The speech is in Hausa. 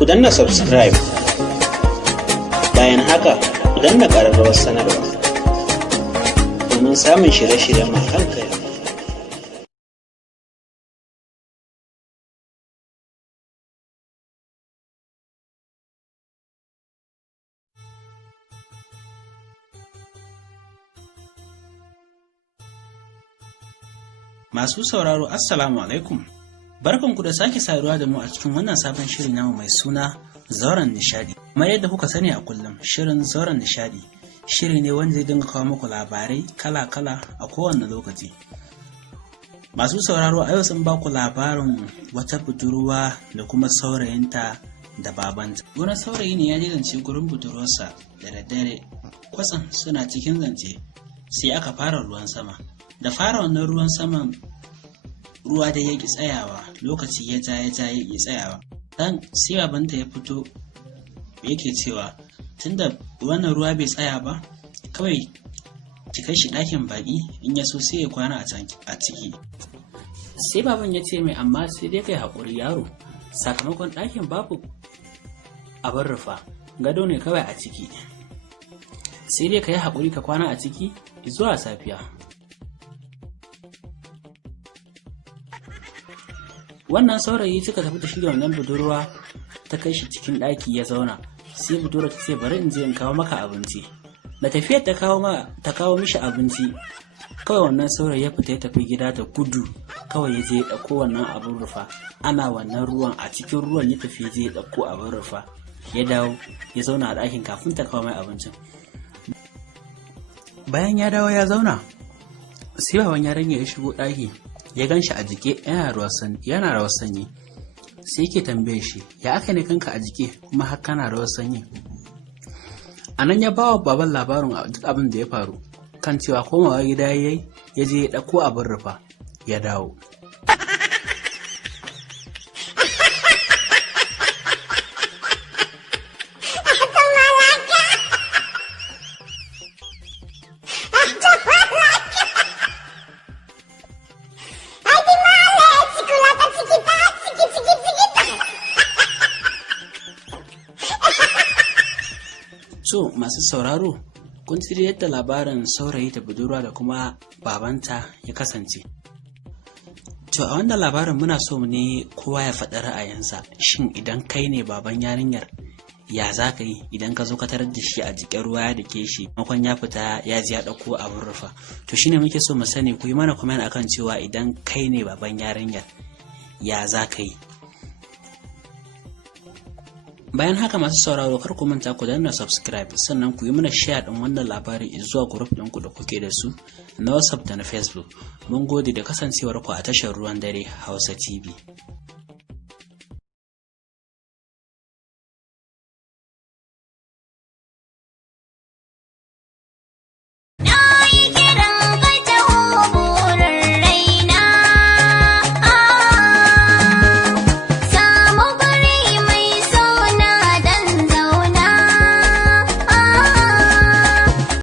ku danna subscribe, bayan haka ku danna ƙararrawar sanarwa domin samun shirye-shiryen mu kan kai. Masu sauraro Assalamu alaikum. Barkanku da sake saduwa da mu a cikin wannan sabon shirin namu mai suna Zauren Nishadi. Kamar yadda kuka sani a kullum, shirin Zauren Nishadi shiri ne wanda zai dinga kawo muku labarai kala-kala a kowane lokaci. Masu sauraro a yau sun ba ku labarin wata budurwa da kuma saurayinta da babanta. Wani saurayi ne ya je zance gurin budurwarsa da daddare. Kwatsam suna cikin zance sai aka fara ruwan sama. Da fara wannan ruwan saman ruwa da ya ƙi tsayawa, lokaci ya ja ya ƙi tsayawa. Dan sai babanta ya fito yake cewa tunda wannan ruwa bai tsaya ba, kawai ki kai shi ɗakin baƙi, in ya so sai ya kwana a ciki. Sai baban ya ce mai amma sai dai kai haƙuri yaro, sakamakon ɗakin babu abin rufa, gado ne kawai a ciki. Sai dai ka yi haƙuri ka kwana a ciki zuwa safiya. Wannan saurayi suka tafi da shi da wannan budurwa, ta kai shi cikin ɗaki ya zauna. Sai budurwa ta ce bari in je in kawo maka abinci. Da tafiyar ta kawo mishi abinci, kawai wannan saurayi ya fita ya tafi gida da gudu, kawai ya je ya ɗauko wannan abin rufa. Ana wannan ruwan, a cikin ruwan ya tafi ya je ya ɗauko abin rufa, ya dawo ya zauna a ɗakin kafin ta kawo mai abincin. Bayan ya dawo ya zauna, sai baban yarinya ya shigo ɗaki, ya gan shi a jike yana rawar sanyi. Sai yake tambaye shi, ya aka ne kanka a jike kuma har kana rawar sanyi? A nan ya ba wa baban labarin duk abin da ya faru, kan cewa komawa gida ya je ya ɗauko abin rufa ya dawo. So masu sauraro, kun ji yadda labarin saurayi da budurwa da kuma babanta ya kasance. To a wannan labarin muna so mu ne kowa ya faɗi ra'ayinsa. Shin idan kai ne baban yarinyar, ya za ka yi idan ka zo ka tarar da shi a jikin ruwa ya dake shi, makon ya fita ya ji ya ɗauko abin rufa? To shine muke so mu sani, ku yi mana comment akan cewa idan kai ne baban yarinyar, ya za ka yi? Bayan haka masu sauraro, kar ku manta ku danna subscribe, sannan ku yi mana share din wannan labarin zuwa group ɗinku da kuke da su na WhatsApp da na Facebook. Mun gode da kasancewar ku a tashar Ruwan Dare Hausa TV.